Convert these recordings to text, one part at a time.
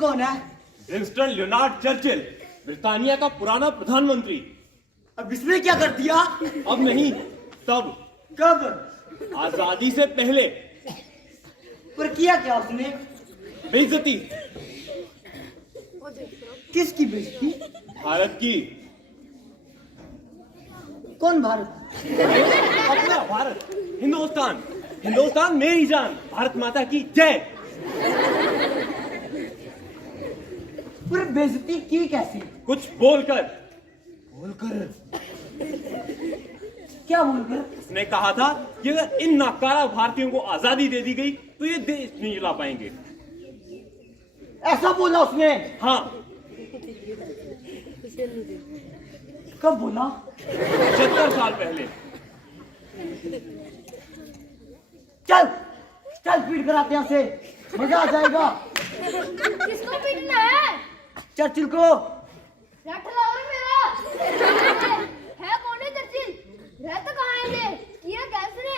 कौन है? Winston Leonard Churchill, Britannia का पुराना प्रधानमंत्री। अब इसने क्या कर दिया? अब नहीं, तब। कब? आजादी से पहले। पर किया क्या उसने? बेइज्जती। किसकी बेइज्जती? भारत की। कौन भारत? अपना भारत, हिंदुस्तान। हिंदुस्तान मेरी जान, भारत माता की जय। पर बेइज्जती की कैसे? कुछ बोलकर। क्या बोलकर? उसने कहा था कि अगर इन नाकारा भारतीयों को आजादी दे दी गई तो ये देश नहीं चला पाएंगे। ऐसा बोला उसने? हाँ। कब बोला? 75 साल पहले। चल चल पीट कर आते हैं से, मजा आ जाएगा। किसको पीटना है? चर्चिल को। है कौन है चर्चिल? रहता कहाँ है ये? किया कैसे?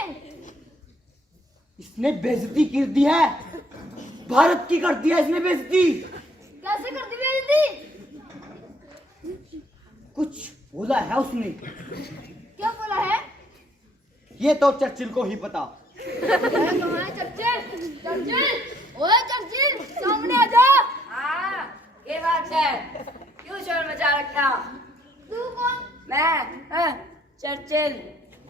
इसने बेइज्जती कर दी है, भारत की कर दिया इसने बेइज्जती। कैसे कर दी बेइज्जती? कुछ बोला है उसने। क्या बोला है? ये तो चर्चिल को ही पता। कहाँ है चर्चिल? चर्चिल, ओए चर्चिल, सामने आ जा। हाँ, ये बात है। क्यों शोर मचा रखा? तू कौन? मैं Churchill,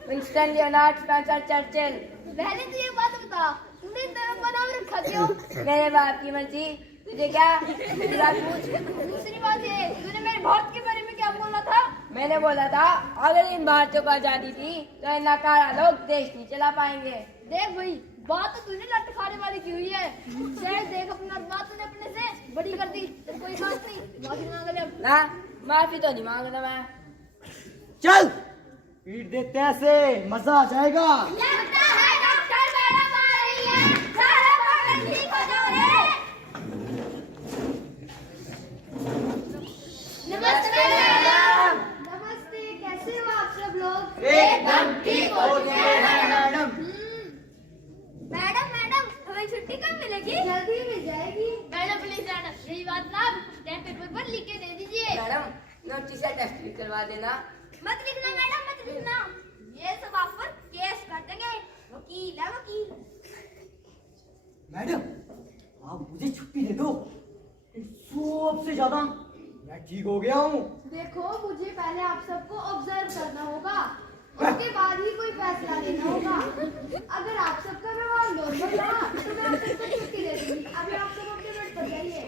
Winston Leonard Spencer Churchill. पहले तो ये बात बता, तुमने इतना बना रखा क्यों? मेरे बाप की मर्जी, तुझे क्या? दूसरी बात ये, तूने मेरे भारत के बारे में क्या बोला था? मैंने बोला था अगर इन भारतीयों को आजादी थी तो इन नाकारा लोग देश नहीं चला पाएंगे। देख भाई, बात तो तूने लट खाने वाली की हुई है। शायद देख अपना बात तूने अपने से बड़ी कर दी, तो कोई बात नहीं, माफी मांग ले अब। ना, माफी तो नहीं मांगता मैं। चल पीट देते हैं से, मजा आ जाएगा। लगता है डॉक्टर मैडम आ रही है, सारा पागल ठीक हो जाओ रे। नमस्ते मैडम। नमस्ते, कैसे हो आप सब लोग? एकदम ठीक हो गए हैं मैडम। मैडम मैडम, हमें छुट्टी कब मिलेगी? जल्दी मिल जाएगी। मैडम प्लीज मैडम, यही बात ना स्टैम्प पेपर पर लिख के दे दीजिए। मैडम, नोटिस से टेस्ट भी करवा देना। मत लिखना मैडम, मत लिखना, ये सब आप पर केस कर देंगे। वकील है वकील। मैडम आप मुझे छुट्टी दे दो, इन सबसे ज्यादा मैं ठीक हो गया हूँ। देखो, मुझे पहले आप सबको ऑब्जर्व करना होगा, उसके बाद ही कोई फैसला लेना होगा। अगर आप सबका व्यवहार नॉर्मल रहा तो मैं आप सबको छुट्टी दे दूंगी। अभी आप सब अपने बेड पर जाइए।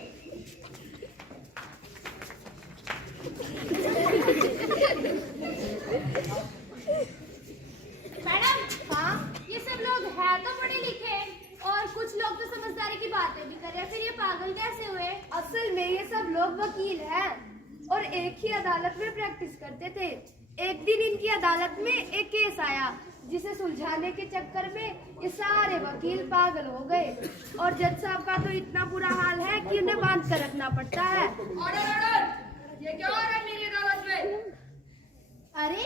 मैडम। हाँ, ये सब लोग हैं तो पढ़े लिखे और कुछ लोग तो समझदारी की बातें भी कर रहे हैं, फिर ये पागल कैसे हुए? असल में ये सब लोग वकील हैं और एक ही अदालत में प्रैक्टिस करते थे। एक दिन इनकी अदालत में एक केस आया जिसे सुलझाने के चक्कर में ये सारे वकील पागल हो गए और जज साहब का तो इतना बुरा हाल है कि उन्हें बांध कर रखना पड़ता है। ऑर्डर, ये क्या हो रहा है मेरी अदालत में? अरे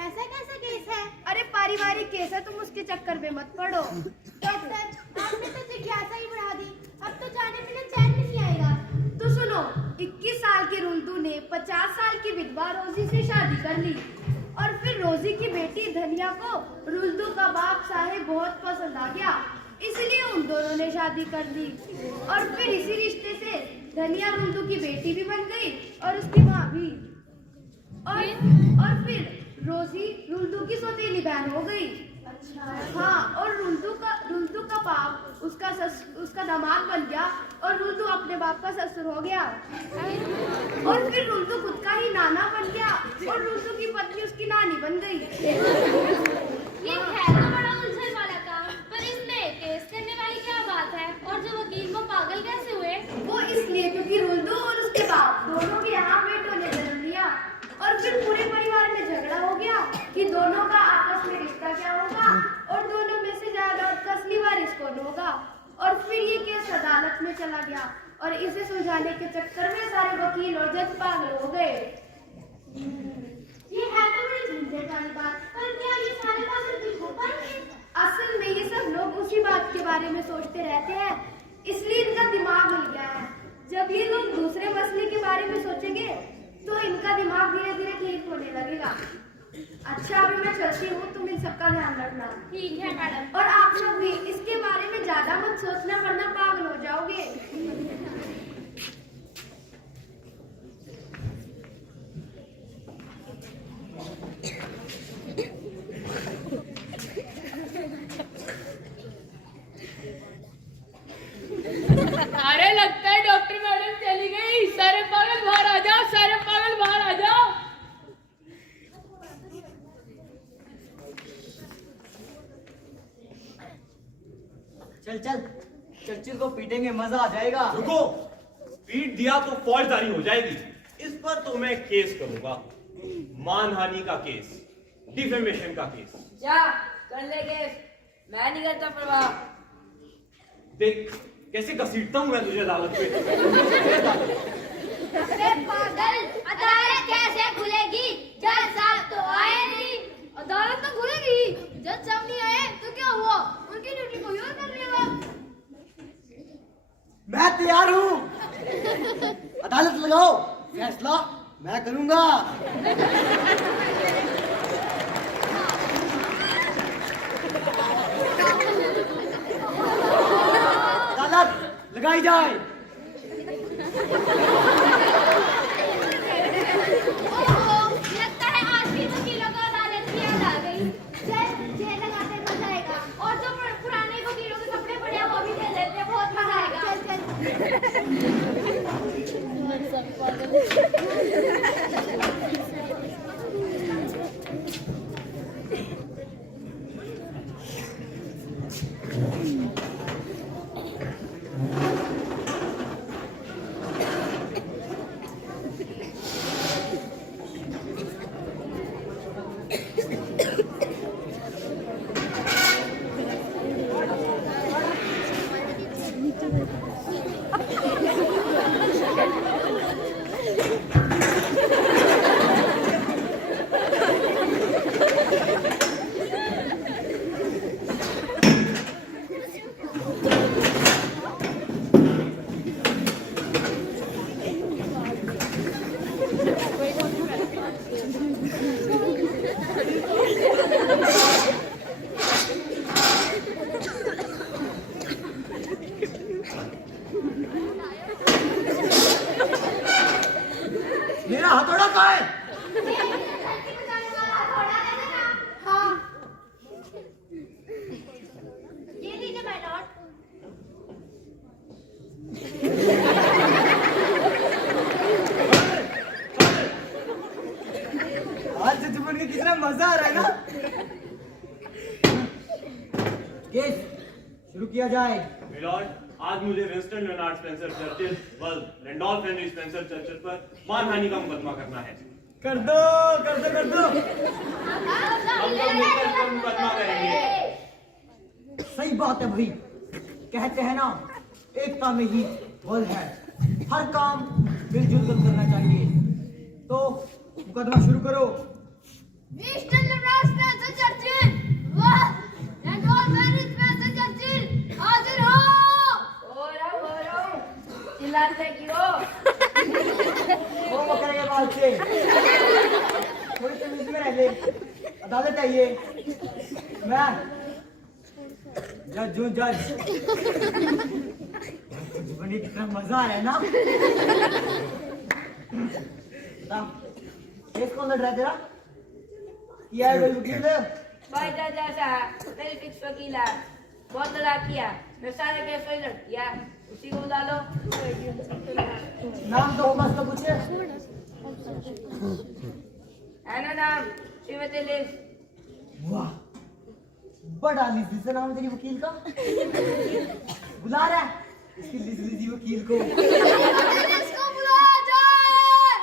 ऐसा कैसा केस है? अरे पारिवारिक केस है, तुम उसके चक्कर में मत पड़ो। डॉक्टर, आपने तो जिज्ञासा ही बढ़ा दी, अब तो जाने बिना चैन नहीं आएगा। तो सुनो, 21 साल के रुल्दू ने 50 साल की विधवा रोजी से शादी कर ली और फिर रोजी की बेटी धनिया को रुल्दू का बाप साहेब बहुत पसंद आ गया, इसलिए उन दोनों ने शादी कर ली और फिर इसी रिश्ते से धनिया रुल्दू की बेटी भी बन गई और उसकी माँ भी। और फिर रोजी रुल्दू की सौतेली बहन हो गई। अच्छा। हाँ, और रुल्दू का बाप उसका दामाद बन गया और रुल्दू अपने बाप का ससुर हो गया। और फिर रुल्दू खुद का ही नाना बन गया और रुल्दू की पत्नी उसकी नानी बन गई। ये है तो बड़ा उलझन वाला काम, पर इसमें केस करने वाली क्या बात है? और जो वकील वो पागल कैसे हुए? वो इसलिए क्योंकि रुल्दू और उसके बाप दोनों के यहाँ बेटों ने जन्म लिया और फिर पूरे परिवार में झगड़ा हो गया कि दोनों का आपस में रिश्ता क्या होगा और दोनों में से जायदाद का असली वारिस कौन होगा। और फिर ये केस अदालत में चला गया और इसे सुलझाने के चक्कर में सारे वकील और जज पागल हो गए। ये है तो बड़ी झंझट वाली बात, पर क्या ये सारे पागल ठीक हो पाएंगे? असल में ये सब लोग उसी बात के बारे में सोचते रहते हैं, इसलिए इनका दिमाग हिल गया है। जब ये मसले के बारे में सोचेंगे तो इनका दिमाग धीरे धीरे ठीक होने लगेगा। अच्छा अभी मैं चलती हूँ, तुम इन सबका ध्यान रखना। ठीक है मैडम। और आप लोग भी इसके बारे में ज्यादा मत सोचना वरना पागल हो जाओगे। अरे लगता है डॉक्टर मैडम चली गई। सारे पागल बाहर आ जाओ, सारे पागल बाहर आ जाओ। चल चल, चर्चिल को पीटेंगे, मजा आ जाएगा। रुको, पीट दिया तो फौजदारी हो जाएगी। इस पर तो मैं केस करूंगा, मानहानि का केस, डिफेमेशन का केस। जा कर ले केस, मैं नहीं करता परवाह। देख कैसे घसीटता हूं मैं तुझे अदालत पे। अरे पागल, अदालत कैसे खुलेगी? जज साहब तो आए नहीं। अदालत तो खुलेगी, जज साहब नहीं आए तो क्या हुआ? उनकी ड्यूटी कोई और कर लेगा। मैं तैयार हूँ, अदालत लगाओ, फैसला मैं करूंगा। अदालत लगाई जाए। लगता है आज भी वकीलों को अदालत की याद आ गई। जेल लगाते मजा आएगा। और जो पुराने वकीलों के कपड़े पड़े हैं वो भी ले लेते हैं, बहुत मजा आएगा। मेरा हथौड़ा कहाँ है? हाँ। ये लीजिए माय लॉर्ड। आज से जुबन के कितना मजा आ रहा है ना। केस शुरू किया जाए। मिलॉर्ड, आज मुझे विंस्टन लियोनार्ड स्पेंसर चर्चिल व रैंडोल्फ हेनरी स्पेंसर चर्चिल पर मानहानि का मुकदमा करना है। कर दो कर दो कर दो। हम लोग मिलकर इस पर मुकदमा करेंगे। सही बात है भाई, कहते हैं ना एकता में ही बल है। हर काम मिलजुल कर करना चाहिए। तो मुकदमा शुरू करो। विंस्टन लियोनार्ड स्पेंसर चर्चिल व रैंडोल्फ हेनरी स्पेंसर चर्चिल हाजिर हो। हो रहा हूँ। चिल्लाते क्यों? वो करेंगे बाल से। थोड़ी तमीज में रह ले। अदालत आइए। मैं जज हूँ, जज। जीवन में कितना मजा आया ना। केस कौन लड़ रहा है तेरा? किया है कोई वकील? भाई चाचा साहब, मेरी फिक्स वकील है। बहुत लड़ा किया, मैं सारे केस वही लड़ किया। उसी को बुला लो। नाम तो होगा उसका कुछ? है ना नाम? श्रीमती लिज। वाह, बड़ा लिजी नाम तेरी वकील का। बुला रहा है इसकी लिजी वकील को। इसको बुलाया जाए।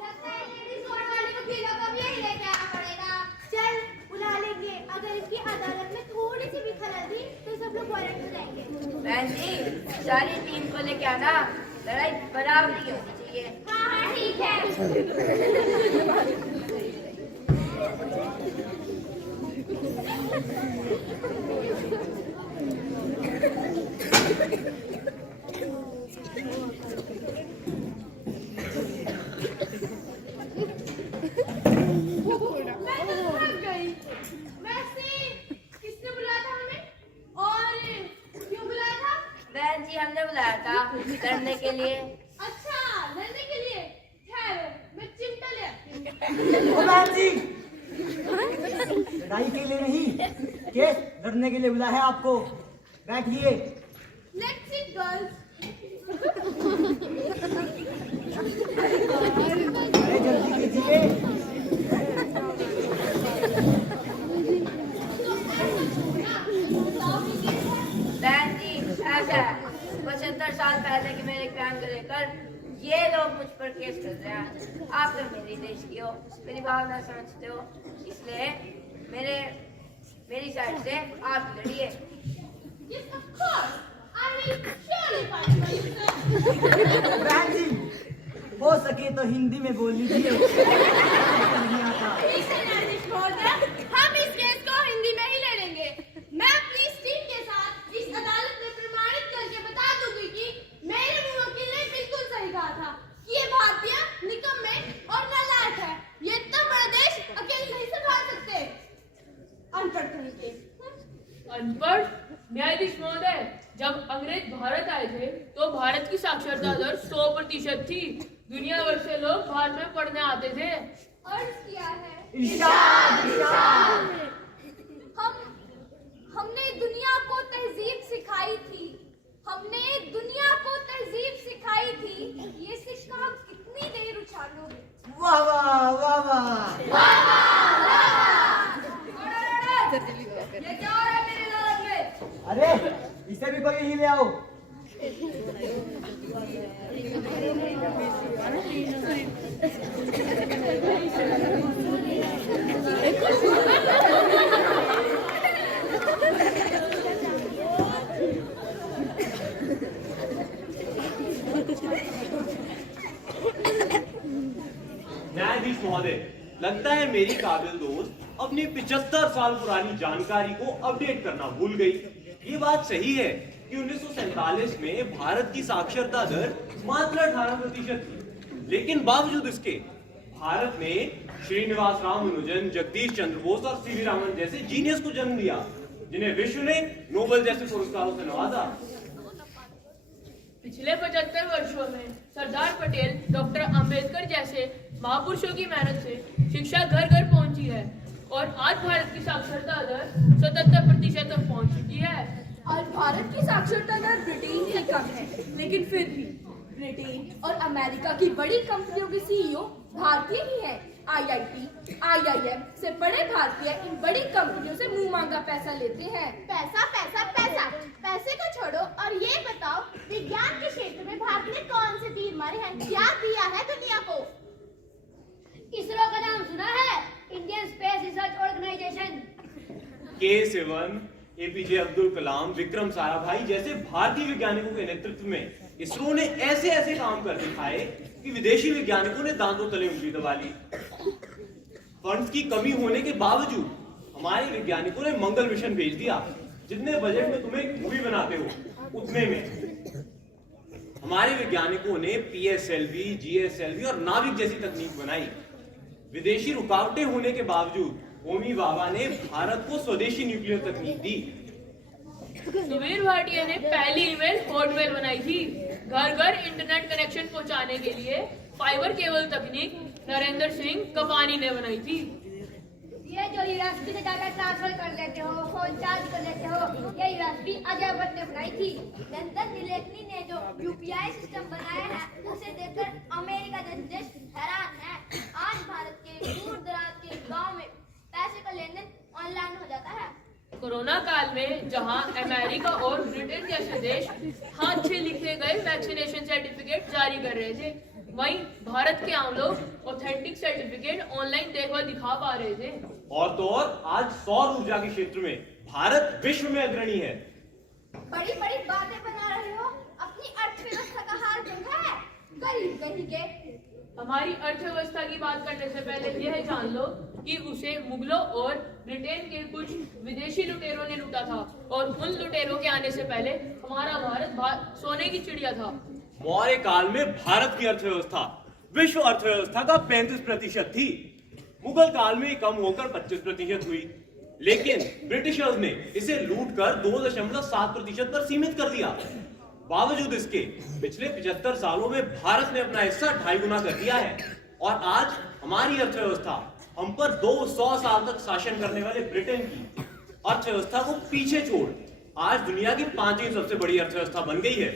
लगता है लेडीज कोर्ट वाली वकीलों को भी यही लेके आना पड़ेगा। चल बुला लेंगे। अगर इसकी अदालत में थोड़ी सी भी खलल हुई तो सब लोग वारंट हो जाएंगे। बहन जी, सारी टीम को लेके आना। लड़ाई बराबरी होनी चाहिए। हाँ हाँ ठीक है। था लड़ने के लिए। अच्छा, लड़ने के लिए? ठहरो, मैं चिमटा ले आती हूँ। ओ बहन जी, लड़ाई के लिए नहीं, केस लड़ने के लिए बुलाया है आपको। बैठिए। Let's sit, girls. अरे जल्दी कीजिए। बहन जी, ऐसा है 75 साल पहले के मेरे क्राइम को लेकर ये लोग मुझ पर केस कर रहे हैं। आप तो मेरी देश की हो, मेरी भावना समझते हो, इसलिए मेरी साइड से आप लड़िए। Yes, of course. I will surely fight for you, sir. बहन जी, हो सके तो हिंदी में बोल लीजिए। नहीं आता। Listen, न्यायाधीश महोदय, हम इस केस को हिंदी में ही लड़ेंगे। मैं अपनी टीम के साथ इस अदालत में प्रमाणित करके बता दूंगी कि मेरे मुवक्किल ने बिल्कुल सही कहा था कि ये भारतीय निकम्मे और नालायक है। ये इतना बड़ा देश अकेले नहीं संभाल सकते। अनपढ़ कहीं के। अनपढ़? न्यायाधीश महोदय, जब अंग्रेज भारत आए थे तो भारत की साक्षरता दर 100% थी। दुनिया भर से लोग भारत में पढ़ने आते थे। अर्ज किया है। इरशाद, इरशाद। हमने दुनिया को तहजीब सिखाई थी। हमने दुनिया को तहजीब सिखाई थी। ये सिक्का हम कितनी देर उछालोगे? वाह वाह वाह वाह। ये क्या हो रहा है मेरे अदालत में? अरे इसे भी कोई यही ले आओ। न्यायाधीश महोदय, लगता है मेरी काबिल दोस्त अपनी 75 साल पुरानी जानकारी को अपडेट करना भूल गई। ये बात सही है कि 1947 में भारत की साक्षरता दर मात्र 18% थी, लेकिन बावजूद इसके भारत ने श्रीनिवास रामानुजन, जगदीश चंद्र बोस और सीवी रामन जैसे जीनियस को जन्म दिया, जिन्हें विश्व ने नोबेल जैसे पुरस्कारों से नवाजा। पिछले 75 वर्षों में सरदार पटेल, डॉक्टर अंबेडकर जैसे महापुरुषों की मेहनत से शिक्षा घर घर पहुंची है और आज भारत की साक्षरता दर 77% तक पहुंच चुकी है। आज भारत की साक्षरता दर ब्रिटेन से कम है, लेकिन फिर भी ब्रिटेन और अमेरिका की बड़ी कंपनियों के सीईओ भारतीय ही हैं। IIT, IIM से बड़े भारतीय इन बड़ी कंपनियों से मुंह मांगा पैसा लेते हैं। पैसा पैसा पैसा, पैसे को छोड़ो और ये बताओ, विज्ञान के क्षेत्र में भारत ने कौन से तीर मारे हैं? क्या दिया है दुनिया को? इसरो का नाम सुना है? Indian space research organisation. K7, APJ Abdul Kalam, Vikram Sarabhai जैसे भारतीय वैज्ञानिकों के नेतृत्व में इसरो ने ऐसे ऐसे काम कर दिखाए कि विदेशी वैज्ञानिकों ने दांतों तले उंगली दबा ली। फंड्स की कमी होने के बावजूद हमारे वैज्ञानिकों ने मंगल मिशन भेज दिया। जितने बजट में तुम एक मूवी बनाते हो उतने में हमारे वैज्ञानिकों ने PSLV, GSLV और नाविक जैसी तकनीक बनाई। विदेशी रुकावटें होने के बावजूद होमी भाभा ने भारत को स्वदेशी न्यूक्लियर तकनीक दी। सुबीर भाटिया ने पहली ईमेल हॉटमेल बनाई थी। घर घर इंटरनेट कनेक्शन पहुंचाने के लिए फाइबर केबल तकनीक नरेंद्र सिंह कपानी ने बनाई थी। ये जो यूएसबी से डाटा ट्रांसफर कर लेते हो, फोन चार्ज कर लेते हो, ये यूएसबी अजय भट्ट ने बनाई थी। लंदन निलेकनी ने जो UPI सिस्टम बनाया है, उसे देखकर अमेरिका जैसे देश हैरान है। आज भारत के दूर दराज के गांव में पैसे का लेन देन ऑनलाइन हो जाता है। कोरोना काल में जहां अमेरिका और ब्रिटेन जैसे देश हाथ से लिखे गए वैक्सीनेशन सर्टिफिकेट जारी कर रहे थे, वहीं भारत के आम लोग ऑथेंटिक सर्टिफिकेट ऑनलाइन देखवा दिखा पा रहे थे। और तो और आज सौर ऊर्जा के क्षेत्र में भारत विश्व में अग्रणी है। बड़ी बड़ी बातें बना रहे हो, अपनी अर्थव्यवस्था का हाल देखा है? गरीब कहीं के। हमारी अर्थव्यवस्था की बात करने से पहले यह जान लो कि उसे मुगलों और ब्रिटेन के कुछ विदेशी लुटेरों ने लूटा था, और उन लुटेरों के आने से पहले हमारा भारत सोने की चिड़िया था। मौर्य काल में भारत की अर्थव्यवस्था विश्व अर्थव्यवस्था का 35% थी। मुगल काल में कम होकर 25% हुई, लेकिन ब्रिटिशर्स ने इसे लूटकर 2.7% पर सीमित कर दिया। बावजूद इसके पिछले 75 सालों में भारत ने अपना हिस्सा 2.5 गुना कर दिया है और आज हमारी अर्थव्यवस्था हम पर 200 साल तक शासन करने वाले ब्रिटेन की अर्थव्यवस्था को पीछे छोड़ आज दुनिया की 5वीं सबसे बड़ी अर्थव्यवस्था बन गई है।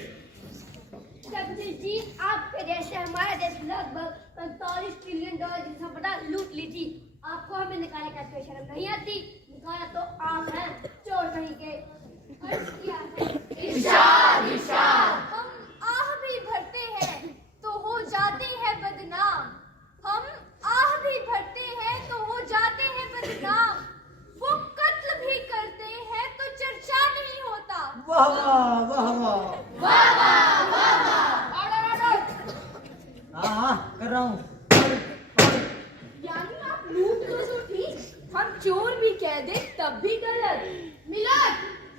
जी, आपके देश से हमारा देश लगभग 45 ट्रिलियन डॉलर की संपदा लूट ली थी। आपको हमें निकाले का कोई शर्म नहीं आती? निकाला तो आप हैं, चोर कहीं के। अर्ज किया है इरशाद इरशाद। हम आह भी भरते हैं तो हो जाते हैं बदनाम, हम आह भी भरते हैं तो हो जाते हैं बदनाम, वो कत्ल भी करते हैं तो चर्चा नहीं होता। वाह वाह वाह वाह वाह वाह वाह वाह। Order order. हाँ कर रहा हूँ। यानी आप लूट तो जो ठीक, हम चोर भी कह दे तब भी गलत। मिलर,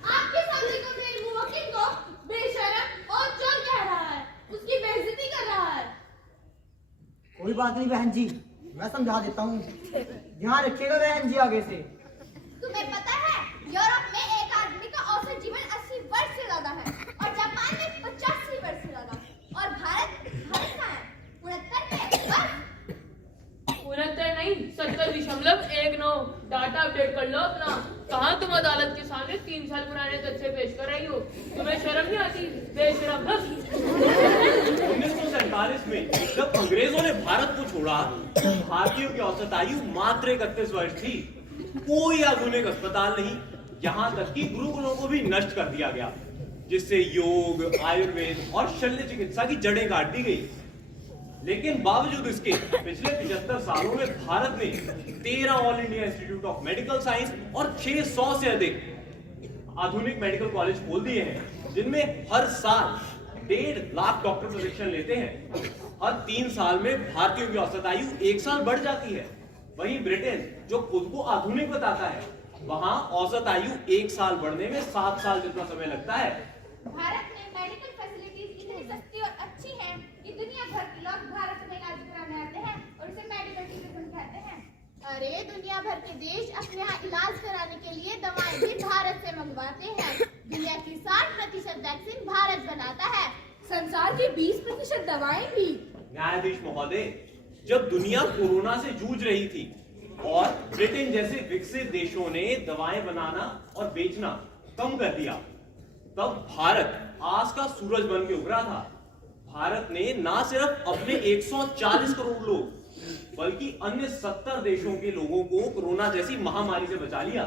आपके सामने तो मेरे मुवक्किल को बेशरम और चोर कह रहा है, उसकी बेइज्जती कर रहा है। कोई बात नहीं बहन जी, मैं समझा देता हूँ। ध्यान रखिएगा बहन जी आगे से। तुम्हें पता है यूरोप में एक आदमी का औसत जीवन 80 वर्ष से ज्यादा है और जापान में 85 वर्ष से ज्यादा, और भारत कहाँ है? 69 में बस। 69 नहीं, 70.19। डाटा अपडेट कर लो अपना। कहाँ तुम अदालत के सामने 3 साल पुराने तथ्य पेश कर रही हो? तुम्हें शर्म नहीं आती? बेशरम। 1947 में जब अंग्रेजों ने भारत को छोड़ा तो भारतीयों की औसत आयु मात्र 31 वर्ष थी। कोई आधुनिक अस्पताल नहीं, यहाँ तक कि गुरुकुलों को भी नष्ट कर दिया गया, जिससे योग, आयुर्वेद और शल्य चिकित्सा की जड़ें काट दी गई। लेकिन बावजूद इसके पिछले 75 सालों में भारत ने 13 all India institute of medical science और 600 से अधिक आधुनिक मेडिकल कॉलेज खोल दिए हैं, जिनमें हर साल 1.5 लाख डॉक्टर प्रशिक्षण लेते हैं। हर 3 साल में भारतीयों की औसत आयु 1 साल बढ़ जाती है। वहीं ब्रिटेन, जो खुद को आधुनिक बताता है, वहां औसत आयु 1 साल बढ़ने में 7 साल जितना समय लगता है। भारत में मेडिकल फैसिलिटीज इतनी सस्ती और अच्छी हैं कि दुनिया भर के लोग भारत में इलाज कराने आते हैं और इसे मेडिकल टूरिज्म कहते हैं। अरे दुनिया भर के देश अपने यहाँ इलाज कराने के लिए दवाएं भी भारत से मंगवाते हैं। दुनिया की 60% वैक्सीन भारत बनाता है। संसार की 20% दवाएं भी। न्यायाधीश महोदय, जब दुनिया कोरोना से जूझ रही थी और ब्रिटेन जैसे विकसित देशों ने दवाएं बनाना और बेचना कम कर दिया, तब भारत आस का सूरज बन के उभरा था। भारत ने ना सिर्फ अपने 140 करोड़ लोग बल्कि अन्य 70 देशों के लोगों को कोरोना जैसी महामारी से बचा लिया।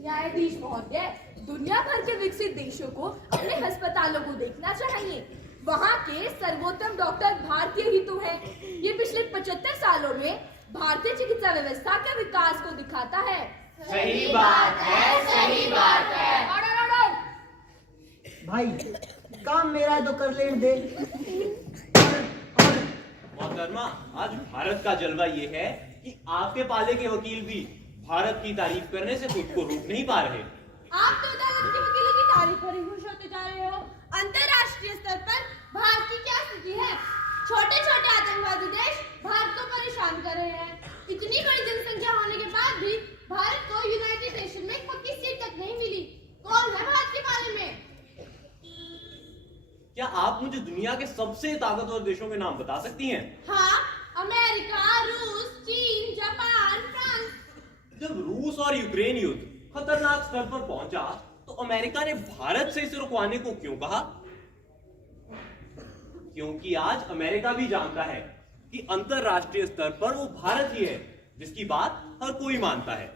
न्यायाधीश महोदय, दुनिया भर के विकसित देशों को अपने अस्पतालों को देखना चाहिए। वहाँ के सर्वोत्तम डॉक्टर भारतीय ही तो हैं। ये पिछले 75 सालों में भारतीय चिकित्सा व्यवस्था के विकास को दिखाता है। सही बात है, सही बात है। Order order. भाई काम मेरा है तो कर लेने दे। मोहतरमा, आज भारत का जलवा ये है कि आपके पाले के वकील भी भारत की तारीफ करने से खुद को रोक नहीं पा रहे। आप तो अदालत के वकीलों की तारीफ पर ही खुश होते जा रहे हो। अंतर्राष्ट्रीय स्तर पर भारत की क्या स्थिति है? छोटे छोटे आतंकवादी देश भारत को परेशान कर रहे हैं। इतनी बड़ी जनसंख्या होने के बाद भी भारत को यूनाइटेड नेशन में एक पक्की सीट तक नहीं मिली। कौन है भारत के बारे में? क्या आप मुझे दुनिया के सबसे ताकतवर देशों के नाम बता सकती हैं? हाँ, अमेरिका, रूस, चीन, जापान, फ्रांस। जब रूस और यूक्रेन युद्ध खतरनाक स्तर पर पहुंचा तो अमेरिका ने भारत से इसे रुकवाने को क्यों कहा? क्योंकि आज अमेरिका भी जानता है कि अंतरराष्ट्रीय स्तर पर वो भारत ही है जिसकी बात हर कोई मानता है।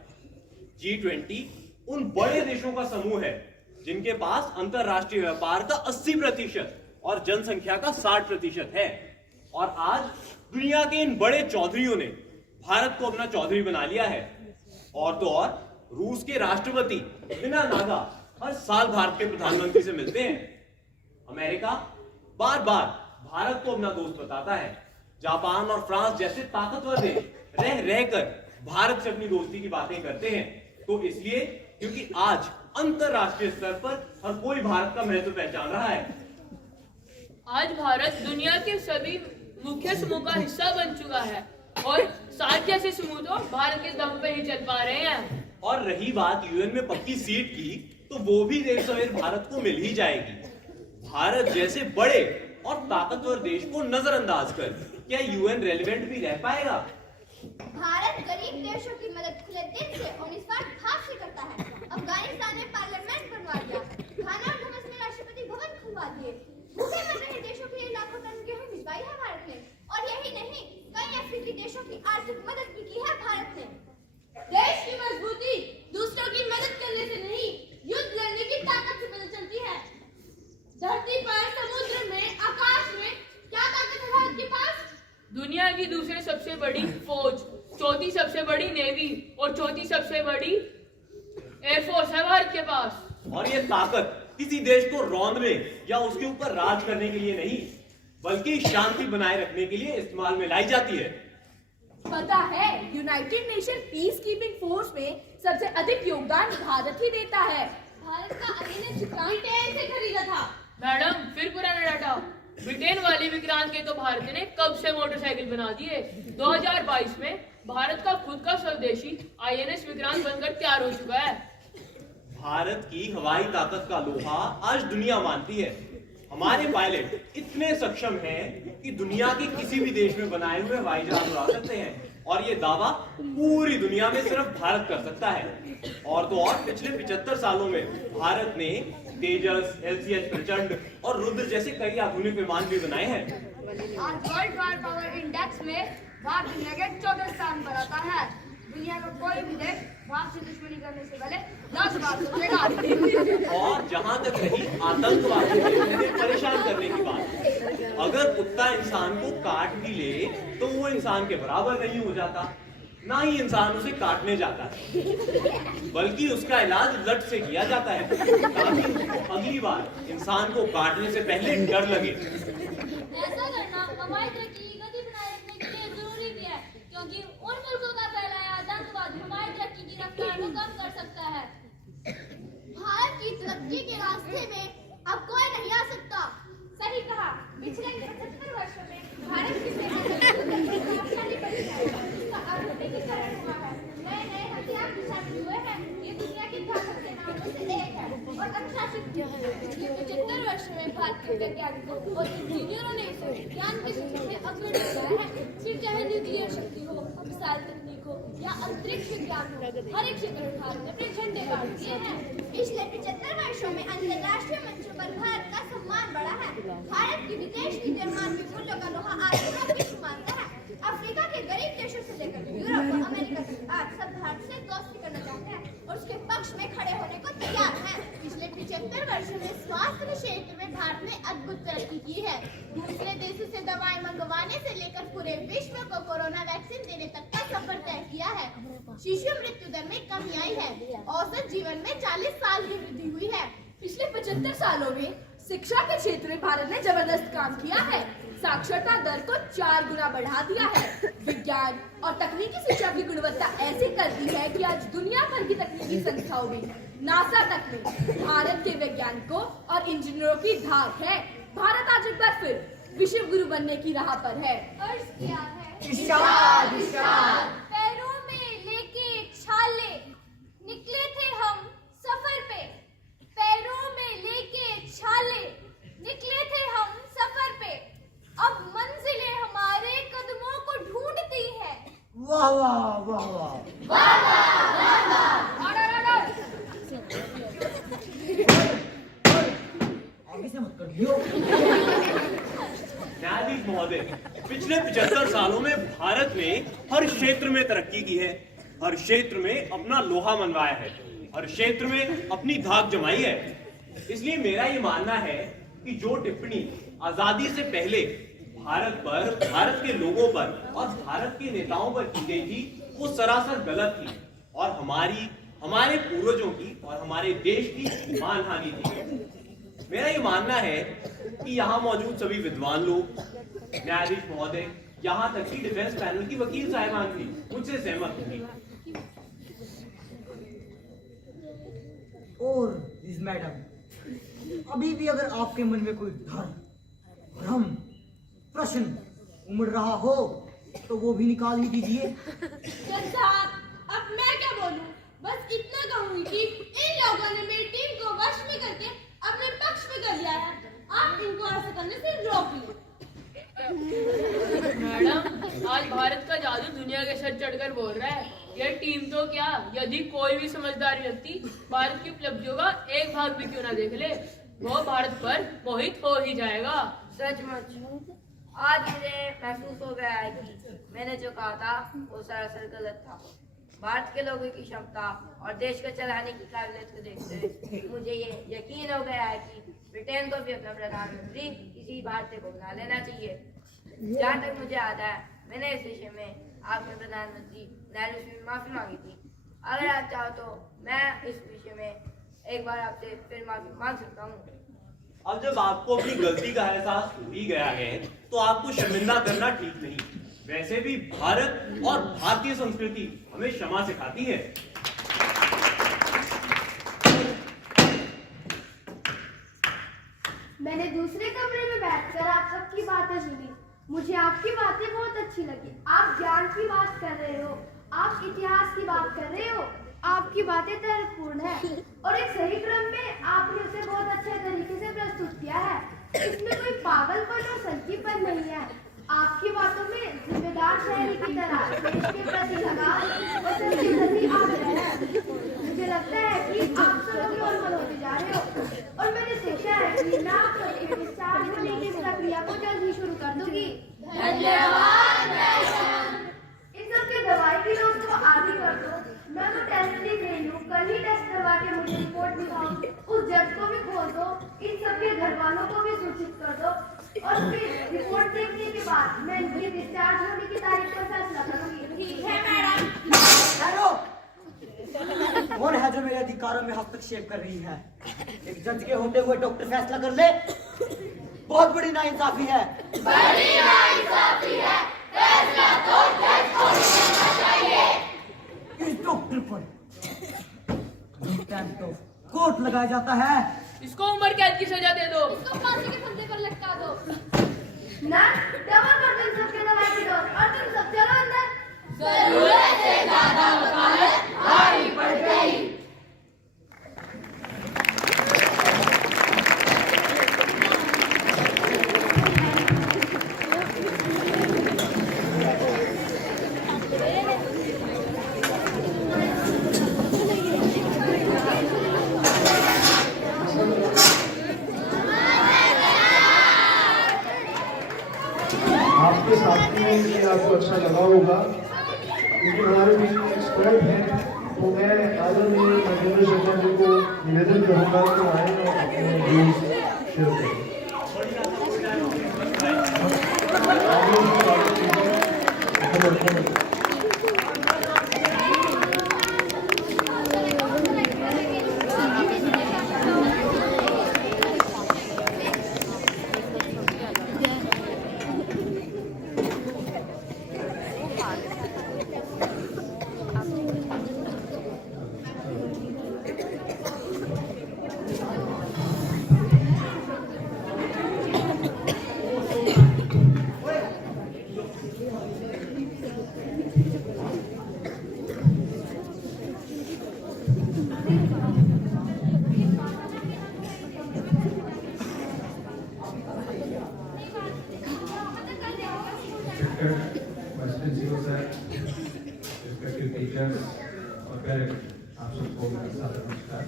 G20 उन बड़े देशों का समूह है जिनके पास अंतरराष्ट्रीय व्यापार का 80% और जनसंख्या का 60% है। और आज दुनिया के इन बड़े चौधरियों ने भारत को अपना चौधरी बना लिया है। और तो और रूस के राष्ट्रपति बिना नागा हर साल भारत के प्रधानमंत्री से मिलते हैं। अमेरिका बार बार भारत को अपना दोस्त बताता है। जापान और फ्रांस जैसे ताकतवर देश रह रहकर भारत से अपनी दोस्ती की बातें करते हैं। तो इसलिए क्योंकि आज अंतरराष्ट्रीय स्तर पर हर कोई भारत का महत्व पहचान रहा है। आज भारत दुनिया के सभी मुख्य समूह का हिस्सा बन चुका है और 7 जैसे समूह तो भारत के दम पे ही चल पा रहे हैं। और रही बात यूएन में पक्की सीट की, तो वो भी देर सवेर भारत को मिल ही जाएगी। भारत जैसे बड़े और ताकतवर देश को नजरअंदाज कर क्या यूएन रेलेवेंट भी रह पाएगा? भारत गरीब देशों की मदद खुले दिल से और निस्वार्थ भाव से करता है। अफगानिस्तान में पार्लियामेंट बनवा दिया, खाना और धमस में राष्ट्रपति भवन खुलवा दिए, भूखे मर रहे देशों के लिए लाखों टन गेहूं भिजवाई है भारत ने। और यही नहीं, कई अफ्रीकी देशों की आर्थिक मदद भी की है भारत ने। देश की मजबूती दूसरों की मदद करने से नहीं, युद्ध लड़ने की ताकत से पता चलती है। धरती पर, समुद्र में, आकाश में क्या ताकत है भारत के पास? दुनिया की दूसरी सबसे बड़ी फौज, चौथी सबसे बड़ी नेवी और चौथी सबसे बड़ी एयरफोर्स है भारत के पास। और ये ताकत किसी देश को रौंदने या उसके ऊपर राज करने के लिए नहीं, बल्कि शांति बनाए रखने के लिए इस्तेमाल में लाई जाती है। पता है, United nation peace keeping force में सबसे अधिक योगदान भारत ही देता है। भारत का अधीन ब्रिटेन से खरीदा था। मैडम, फिर पुराना डाटा। ब्रिटेन वाली विक्रांत के तो भारत ने कब से मोटरसाइकिल बना दिए। 2022 में भारत का खुद का स्वदेशी INS विक्रांत बनकर तैयार हो चुका है। भारत की हवाई ताकत का लोहा आज दुनिया मानती है। हमारे पायलट इतने सक्षम हैं कि दुनिया के किसी भी देश में बनाए हुए हवाई जहाज उड़ा सकते हैं, और ये दावा पूरी दुनिया में सिर्फ भारत कर सकता है। और तो और पिछले 75 सालों में भारत ने तेजस, LCH प्रचंड और रुद्र जैसे कई आधुनिक विमान भी बनाए हैं। आज वर्ल्ड वार पावर इंडेक्स में भारत दुनिया के 14 स्थान पर आता है। दुनिया का कोई भी देश भारत से दुश्मनी करने से पहले 10 बार सोचेगा। और जहां तक रही आतंकवाद को परेशान करने की बात, अगर कुत्ता इंसान को काट भी ले तो वो इंसान के बराबर नहीं हो जाता, ना ही इंसान उसे काटने जाता है, बल्कि उसका इलाज लट से किया जाता है ताकि उसको अगली बार इंसान को काटने से पहले डर लगे। ऐसा करना हमारी तरक्की की गति बनाए रखने के लिए जरूरी भी है, क्योंकि उन मुल्कों का फैलाया आतंकवाद हमारी तरक्की की रफ्तार को कम कर सकता है। भारत की तरक्की के रास्ते में अब कोई नहीं आ सकता। सही कहा। पिछले 75 वर्षों में भारत की सेना शक्तिशाली बनी है, इसका आधुनिकीकरण हुआ है, नए हथियार शामिल हुए हैं। ये दुनिया की ताकत सेनाओं में से एक है और अच्छा सिद्ध है। पिछले 75 वर्षों में भारत के वैज्ञानिकों और इंजीनियरों ने इसे विज्ञान के क्षेत्र में अग्रणी बनाया है। फिर चाहे न्यूक्लियर शक्ति हो, मिसाइल तकनीक हो या अंतरिक्ष विज्ञान हो, हर एक क्षेत्र में भारत ने अपने झंडे गाड़ दिए हैं। पिछले 75 वर्षों में अंतर्राष्ट्रीय मंचों पर भारत का सम्मान बढ़ा है। भारत की विदेश नीति मानवीय मूल्यों का लोहा आज पूरा विश्व मानता है। अफ्रीका के गरीब देशों से लेकर यूरोप और अमेरिका तक आज सब भारत से दोस्ती करना चाहते हैं और उसके पक्ष में खड़े होने को तैयार हैं। पिछले 75 वर्षों में स्वास्थ्य के क्षेत्र में भारत ने अद्भुत तरक्की की है। दूसरे देशों से दवाएं मंगवाने से लेकर पूरे विश्व को कोरोना वैक्सीन देने तक का सफर तय किया है। शिशु मृत्यु दर में कमी आई है। औसत जीवन में 40 साल की वृद्धि हुई है। पिछले 75 सालों में शिक्षा के क्षेत्र में भारत ने जबरदस्त काम किया है। साक्षरता दर को 4 गुना बढ़ा दिया है। विज्ञान और तकनीकी शिक्षा की गुणवत्ता ऐसी कर दी है कि आज दुनिया भर की तकनीकी संस्थाओं में, नासा तक में भारत के वैज्ञानिकों और इंजीनियरों की धाक है। भारत आज एक बार फिर विश्व गुरु बनने की राह पर है। अर्ज किया है इरशाद, इरशाद। पैरों में लेके छाले निकले थे हम सफर पे। पैरों में लेके छाले निकले थे हम सफर पे। अब मंजिलें हमारे कदमों को ढूंढती है। वाह वाह वाह वाह। आगे से मत कर दियो। न्यायाधीश महोदय, पिछले 75 सालों में भारत ने हर क्षेत्र में तरक्की की है, हर क्षेत्र में अपना लोहा मनवाया है, हर क्षेत्र में अपनी धाक जमाई है। इसलिए मेरा ये मानना है कि जो टिप्पणी आजादी से पहले भारत पर, भारत के लोगों पर और भारत के नेताओं पर की गई थी, वो सरासर गलत थी और हमारे पूर्वजों की और हमारे देश की मानहानि थी। मेरा ये मानना है कि यहाँ मौजूद सभी विद्वान लोग, न्यायाधीश महोदय, यहाँ तक कि डिफेंस पैनल की वकील साहिबान भी मुझसे सहमत होंगी। और इस मैडम, अभी भी अगर आपके मन में कोई डर, भ्रम, प्रश्न उमड़ रहा हो तो वो भी निकाल ही दीजिए। जज साहब, अब मैं क्या बोलूं? बस इतना कहूंगी कि इन लोगों ने मेरी टीम को वश में करके अपने पक्ष में कर लिया है। तो क्या, यदि कोई भी समझदार व्यक्ति भारत की उपलब्धियों का एक भाग भी क्यों ना देख ले, वो भारत पर मोहित हो ही जाएगा। सचमुच आज मुझे महसूस हो गया है कि मैंने जो कहा था वो सरासर गलत था। भारत के लोगों की क्षमता और देश को चलाने की काबिलियत को देखते हुए मुझे ये यकीन हो गया है कि ब्रिटेन को भी अपना प्रधानमंत्री किसी भारतीय को बना लेना चाहिए। जहाँ तक मुझे याद है, मैंने इस विषय में आपके प्रधानमंत्री नेहरू से माफी मांगी थी। अगर आप चाहो तो मैं इस विषय में एक बार आपसे फिर माफी मांग सकता हूँ। अब जब आपको अपनी गलती का एहसास हो ही गया है तो आपको शर्मिंदा करना ठीक नहीं। वैसे भी भारत और भारतीय संस्कृति हमें क्षमा सिखाती है। मैंने दूसरे कमरे में बैठकर आप सबकी बातें सुनी। मुझे आपकी बातें बहुत अच्छी लगी। आप ज्ञान की बात कर रहे हो, आप इतिहास की बात कर रहे हो, आपकी बातें तर्कपूर्ण है और एक सही क्रम में आपने उसे बहुत अच्छे तरीके से प्रस्तुत किया है। इसमें कोई पागलपन और संकीपन नहीं है। आपकी बातों में जिम्मेदार शहरी की तरह देश के प्रति लगाव और संजीदगी आ गया है। मुझे लगता है कि आप सब नॉर्मल होते जा रहे हो और मैंने सोचा है कि मैं आप सबके डिस्चार्ज होने की प्रक्रिया को जल्द ही शुरू कर दूंगी। धन्यवाद। इन सबके दवाई की डोज को आधी कर दो। मैं तो टेस्ट लिख रही हूँ, कल ही टेस्ट करवा के मुझे रिपोर्ट दिखाओ। उस जज को भी खोल दो, इन सबके घर वालों को भी सूचित कर दो और फिर रिपोर्ट देखने के बाद मैं इनकी डिस्चार्ज होने की तारीख पर फैसला करूंगी। ठीक है मैडम। कौन है जो मेरे अधिकारों में हस्तक्षेप कर रही है? एक जज के होते हुए डॉक्टर फैसला कर ले? बहुत बड़ी नाइंसाफी है। बड़ी नाइंसाफी है। फैसला तो जज को ही करना चाहिए। इस डॉक्टर पर तो कोर्ट लगाया जाता है। इसको उम्र कैद की सजा दे दो। इसको फांसी के फंदे पर लटका दो। ना डबल कर दो इन सबके दवाई की डोज और तुम सब चलो अंदर। जरूरत से ज्यादा वकालत भारी पड़ गई। आपके साथी में ये आपको अच्छा लगा होगा क्योंकि हमारे बीच में एक्सपर्ट हैं। तो मैं आदरणीय राजेंद्र शर्मा जी को निवेदन करूँगा कि आए और अपने व्यूज शेयर करें। और पेरेंट्स, आप सबको मेरा सादर नमस्कार।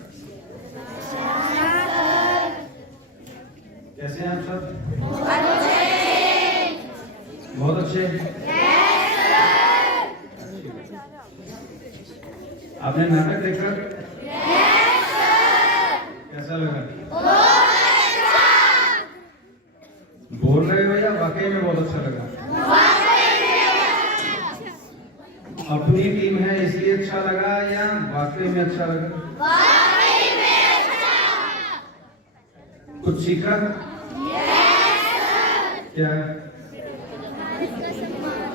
कैसे हैं आप सब? बहुत अच्छे। आपने नाटक देखा? कैसा लगा? बोल रहे भैया, वाकई में बहुत अच्छा लगा। अपनी टीम है इसलिए अच्छा लगा या वाकई में अच्छा लगा? वाकई में अच्छा। कुछ सीखा? क्या?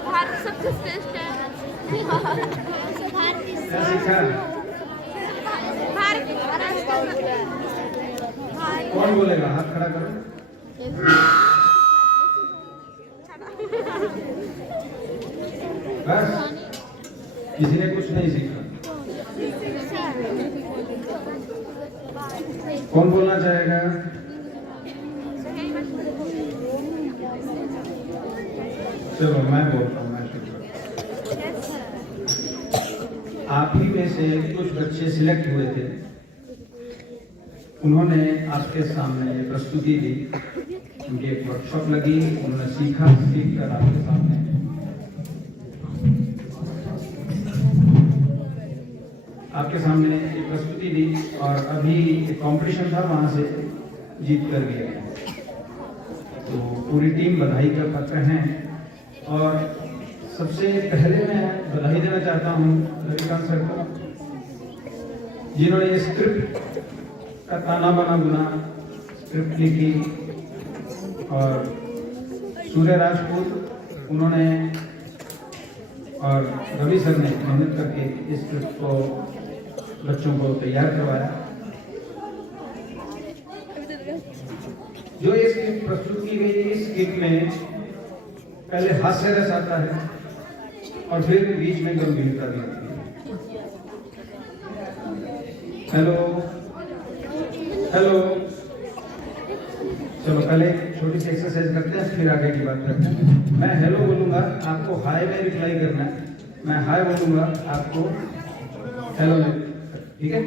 भारत सबसे श्रेष्ठ है। क्या सीखा? कौन बोलेगा? हाथ खड़ा करो। बस किसी ने कुछ नहीं सीखा। कौन बोलना चाहेगा? चलो मैं बोलता हूँ। मैं शुरू करता हूँ। आप ही में बच्चे सिलेक्ट हुए थे, उन्होंने आपके सामने ये प्रस्तुति दी। उनकी एक वर्कशॉप लगी, उन्होंने सीखा, सीख कर आपके सामने एक प्रस्तुति दी। और अभी एक कंपटीशन था, वहां से जीत कर गए। तो पूरी टीम बधाई का पात्र हैं। और सबसे पहले मैं बधाई देना चाहता हूं रविकांत सर को, जिन्होंने ये स्क्रिप्ट का ताना बाना बुना, स्क्रिप्ट लिखी। और सूर्य राजपूत उन्होंने और रवि सर ने मेहनत करके इस स्क्रिप्ट को बच्चों को तैयार करवाया। जो ये स्क्रिप्ट प्रस्तुत की गई, इस स्क्रिप्ट में पहले हास्य रस आता है और फिर बीच में गंभीरता भी आती है। हेलो हेलो, चलो पहले छोटी सी एक्सरसाइज करते हैं, फिर आगे की बात करते हैं। मैं हेलो बोलूंगा, आपको हाय में रिप्लाई करना है। मैं हाय बोलूंगा, आपको हेलो में, ठीक है?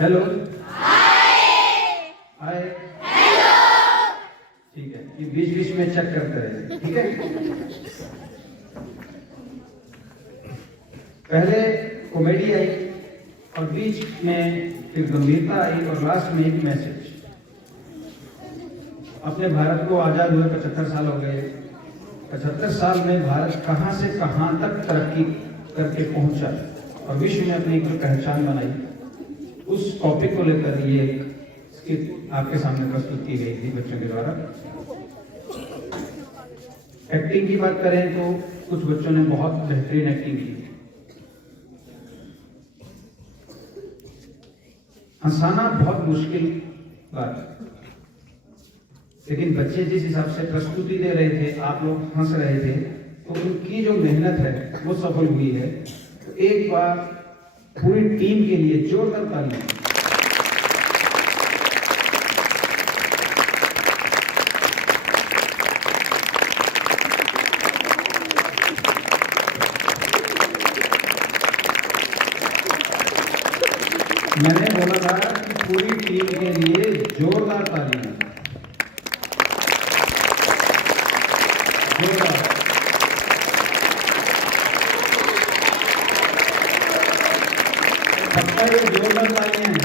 हेलो हाय, ठीक है। ये बीच बीच में चेक करते रहे, ठीक है? पहले कॉमेडी आई और बीच में फिर गंभीरता आई और लास्ट में एक मैसेज। अपने भारत को आजाद हुए 75 साल हो गए। 75 साल में भारत कहां से कहां तक तरक्की करके पहुंचा और विश्व में अपनी एक पहचान बनाई, उस टॉपिक को लेकर ये स्किट आपके सामने प्रस्तुत की गई थी बच्चों के द्वारा। एक्टिंग की बात करें तो कुछ बच्चों ने बहुत बेहतरीन एक्टिंग की। हंसाना बहुत मुश्किल बात है, लेकिन बच्चे जिस हिसाब से प्रस्तुति दे रहे थे, आप लोग हंस रहे थे, तो उनकी जो मेहनत है वो सफल हुई है। तो एक बार पूरी टीम के लिए जोरदार तालियां। मैंने बोला था कि पूरी टीम के लिए जोरदार तालियां, जोरदार। पक्का ये जोरदार तालियां हैं,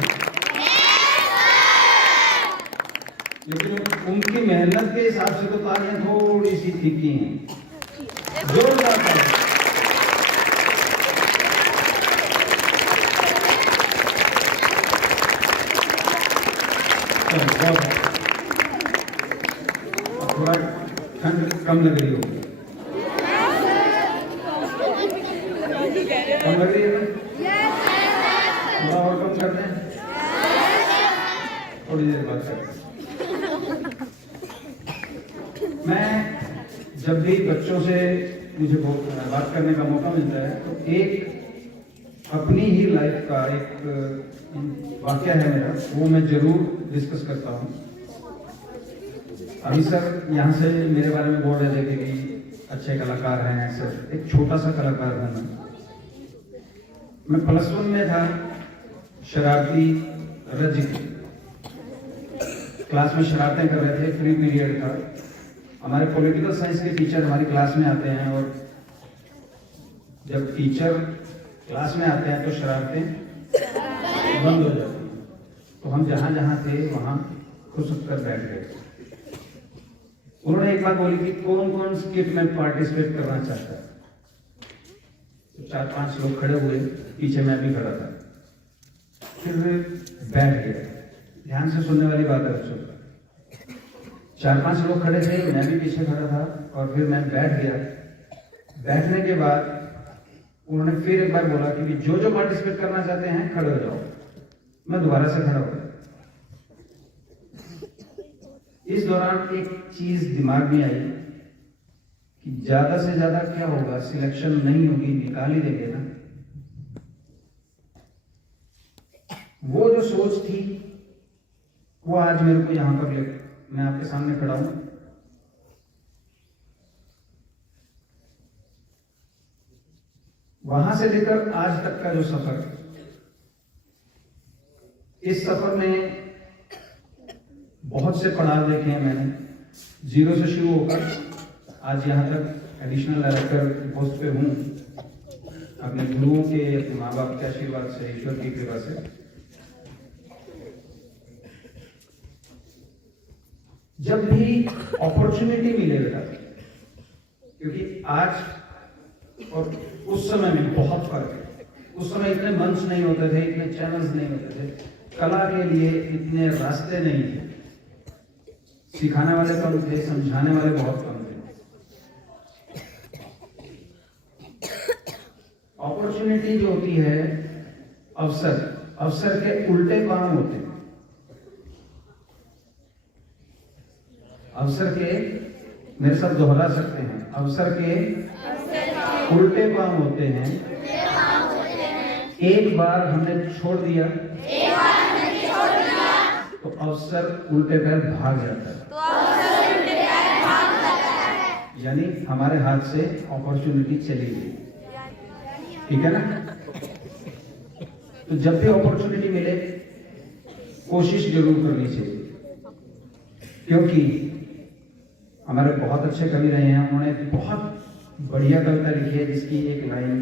लेकिन उनकी मेहनत के हिसाब से तो तालियां थोड़ी सी फीकी हैं। जोरदार तालियां। थोड़ा ठंड कम लग रही होगी, कम लग रही है ना? थोड़ा और कम कर दें, थोड़ी देर बात करते हैं। मैं जब भी बच्चों से मुझे बात करने का मौका मिलता है तो एक अपनी ही लाइफ का एक वाक्य है मेरा, वो मैं जरूर डिस्कस करता हूँ। अभी सर यहाँ से मेरे बारे में बोल रहे थे कि अच्छे कलाकार हैं। सर एक छोटा सा कलाकार था मैं +1 में था, शरारती रजिक, क्लास में शरारतें कर रहे थे, फ्री पीरियड था। हमारे पॉलिटिकल साइंस के टीचर हमारी क्लास में आते हैं और जब टीचर क्लास में आते हैं तो शरारतें बंद हो जाती हैं। तो हम जहां जहां थे वहां खुश कर बैठ गए। उन्होंने एक बात बोली कि कौन कौन स्किट में पार्टिसिपेट करना चाहता है। तो 4-5 लोग खड़े हुए, पीछे मैं भी खड़ा था। फिर बैठ गया। ध्यान से सुनने वाली बात है बच्चों। 4-5 लोग खड़े थे, मैं भी पीछे खड़ा था और फिर मैं बैठ गया। बैठने के बाद उन्होंने फिर एक बार बोला कि जो जो पार्टिसिपेट करना चाहते हैं खड़े हो जाओ। मैं दोबारा से खड़ा हो गया। इस दौरान एक चीज दिमाग में आई कि ज्यादा से ज्यादा क्या होगा, सिलेक्शन नहीं होगी, निकाल ही देंगे ना। वो जो सोच थी वो आज मेरे को यहां पर मैं आपके सामने खड़ा हूं। वहां से लेकर आज तक का जो सफर, इस सफर में बहुत से पड़ाव देखे हैं मैंने, 0 से शुरू होकर आज यहाँ तक एडिशनल डायरेक्टर पोस्ट पे हूँ, अपने गुरुओं के, अपने माँ बाप के आशीर्वाद से, ईश्वर की कृपा से। जब भी अपॉर्चुनिटी मिले बेटा, क्योंकि आज और उस समय में बहुत फर्क है। उस समय इतने मंच नहीं होते थे, इतने चैनल्स नहीं होते थे, कला के लिए इतने रास्ते नहीं थे, सिखाने वाले कम थे, समझाने वाले बहुत कम थे। अपॉर्चुनिटी जो होती है, अवसर के उल्टे काम होते हैं। अवसर के, मेरे साथ दोहरा सकते हैं, अवसर के उल्टे काम होते हैं। एक बार हमने छोड़ दिया तो अवसर उल्टे पैर भाग जाता है, यानी हमारे हाथ से अपॉर्चुनिटी चली गई। ठीक है ना? तो जब भी अपॉर्चुनिटी मिले कोशिश जरूर करनी चाहिए, क्योंकि हमारे बहुत अच्छे कवि रहे हैं, उन्होंने बहुत बढ़िया कविता लिखी है जिसकी एक लाइन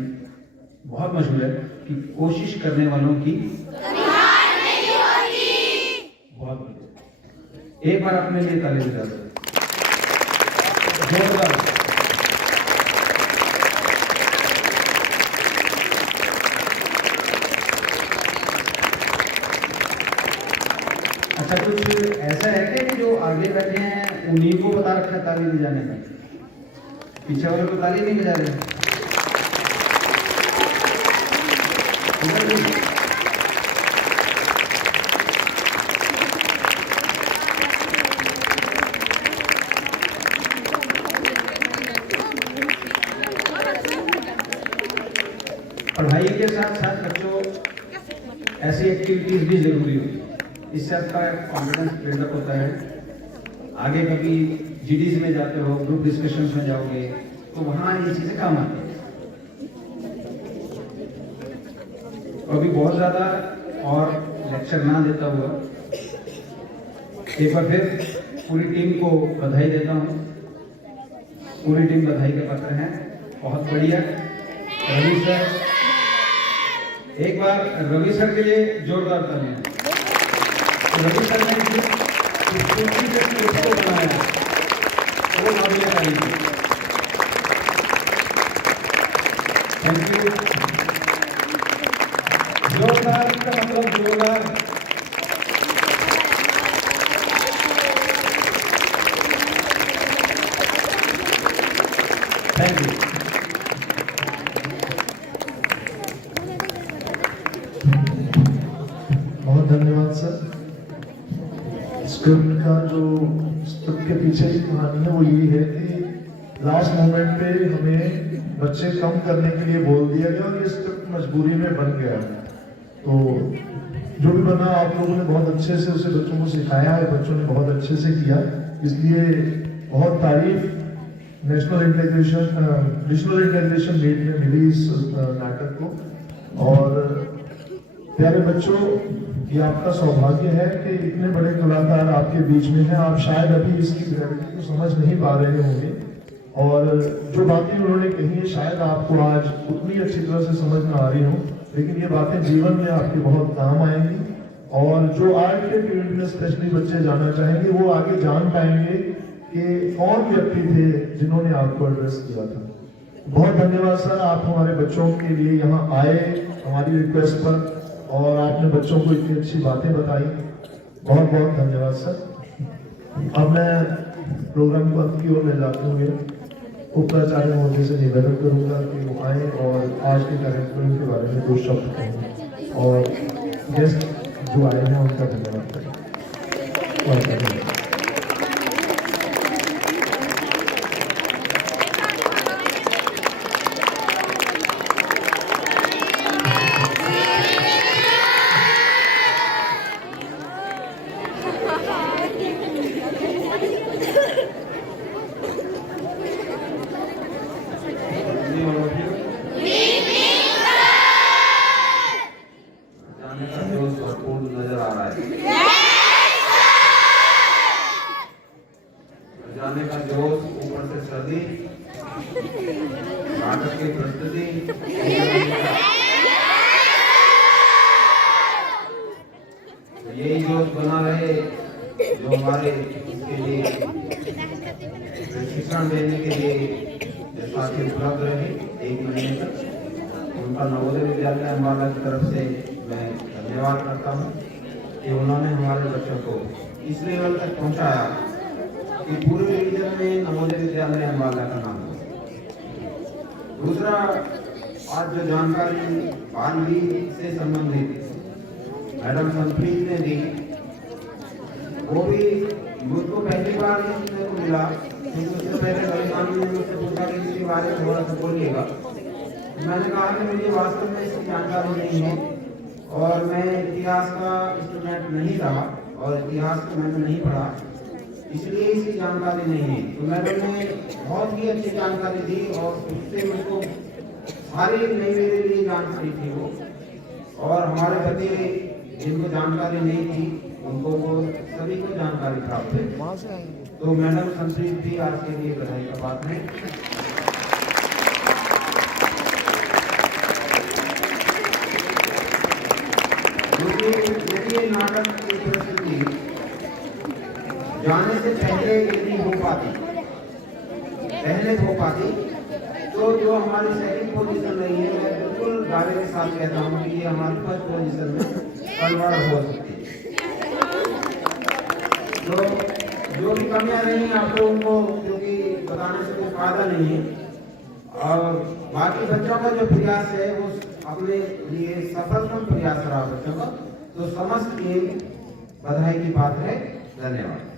बहुत मशहूर है कि कोशिश करने वालों की नहीं होती। बहुत बढ़िया, एक बार अपने लिए ताली बजा दो जोरदार। अच्छा, कुछ ऐसा है कि जो आगे बैठे हैं उन्हीं को बता रखा है ताली बजाने में, पीछे वालों को ताली नहीं बजा रहे? पढ़ाई के साथ साथ बच्चों ऐसी एक्टिविटीज भी जरूरी होती है, इससे आपका कॉन्फिडेंस बिल्डअप होता है। आगे कभी जीडीज में जाते हो, ग्रुप डिस्कशंस में जाओगे तो वहां ये चीजें काम आती है। अभी बहुत ज्यादा और लेक्चर ना देता हुआ एक बार फिर पूरी टीम को बधाई देता हूँ। पूरी टीम बधाई के पात्र हैं, बहुत बढ़िया। रवि सर, एक बार रवि सर के लिए जोरदार तालियां। रवि सर ने उसको बनाया, वो काबिल तारीफ है। Thank you. जोरदार का मतलब जोरदार। Thank you. बहुत धन्यवाद सर। स्क्रिप्ट का जो स्क्रिप्ट के पीछे की कहानी है वो ये है कि लास्ट मोमेंट पे हमें बच्चे कम करने के लिए बोल दिया गया और ये स्क्रिप्ट मजबूरी में बन गया। तो जो भी बना आप लोगों ने बहुत अच्छे से उसे बच्चों को सिखाया है, बच्चों ने बहुत अच्छे से किया, इसलिए बहुत तारीफ नेशनल इंटेग्रेशन मीट में मिली इस नाटक को। और प्यारे बच्चों, ये आपका सौभाग्य है कि इतने बड़े कलाकार आपके बीच में हैं। आप शायद अभी इसकी ग्रेविटी को समझ नहीं पा रहे होंगे और जो बातें उन्होंने कही है शायद आपको आज उतनी अच्छी तरह से समझ में आ रही हो, लेकिन ये बातें जीवन में आपके बहुत काम आएंगी। और जो आर्ट के फील्ड में स्पेशली बच्चे जाना चाहेंगे वो आगे जान पाएंगे कि कौन व्यक्ति थे जिन्होंने आपको एड्रेस किया था। बहुत धन्यवाद सर, आप हमारे बच्चों के लिए यहाँ आए हमारी रिक्वेस्ट पर और आपने बच्चों को इतनी अच्छी बातें बताई। बहुत बहुत धन्यवाद सर। अब मैं प्रोग्राम को की ओर ले जाते हुए उपराचार्य महोदय से निवेदन करूंगा कि वो आए और आज के कार्यक्रम के बारे में 2 शब्द कहें और गेस्ट जो आए हैं उनका धन्यवाद करें। बहुत धन्यवाद। जाने का दोस्त भरपूर नजर आ रहा है। जाने का जोश, ऊपर से सर्दी, नाटक की प्रस्तुति, यही जोश बना रहे जो हमारे इसके लिए प्रशिक्षण देने के लिए साथी उपलब्ध रहे 1 महीने तक। उनका नवोदय विद्यालय अम्बाला की तरफ से मैं धन्यवाद करता हूँ कि उन्होंने हमारे बच्चों को इस लेवल तक पहुँचाया कि पूरे रीजन में नवोदय विद्यालय अम्बाला का नाम है। दूसरा, आज जो जानकारी बाल से संबंधित मैडम संप्रीत ने दी, वो भी मुझको पहली बार ये सुनने को मिला, क्योंकि उससे पहले गलिकान ने मुझसे पूछा कि इसके बारे में थोड़ा सा बोलिएगा। मैंने कहा कि मुझे वास्तव में इसकी जानकारी नहीं है और मैं इतिहास का स्टूडेंट नहीं रहा और इतिहास को मैंने नहीं पढ़ा, इसलिए इसकी जानकारी नहीं है। तो मैडम ने बहुत ही अच्छी जानकारी दी और उससे मुझको सारी नई मेरे लिए जानकारी थी वो, और हमारे बच्चे जिनको जानकारी नहीं थी उनको वो सभी को जानकारी प्राप्त है। तो मैडम संप्रीत भी आज के लिए बधाई का बात है। यदि नाटक की प्रस्तुति जाने से पहले यदि हो पाती तो जो हमारी सेकंड पोजीशन रही है, मैं बिल्कुल दावे के साथ कहता हूँ कि ये हमारी फर्स्ट पोजीशन में कन्वर्ट हो सकती है। तो जो भी कमियां रही आप लोगों को, क्योंकि बताने से कोई फायदा नहीं है, और बाकी बच्चों का जो प्रयास है वो अपने लिए सफलतम प्रयास रहा बच्चों का, तो समस्त टीम बधाई की बात है। धन्यवाद।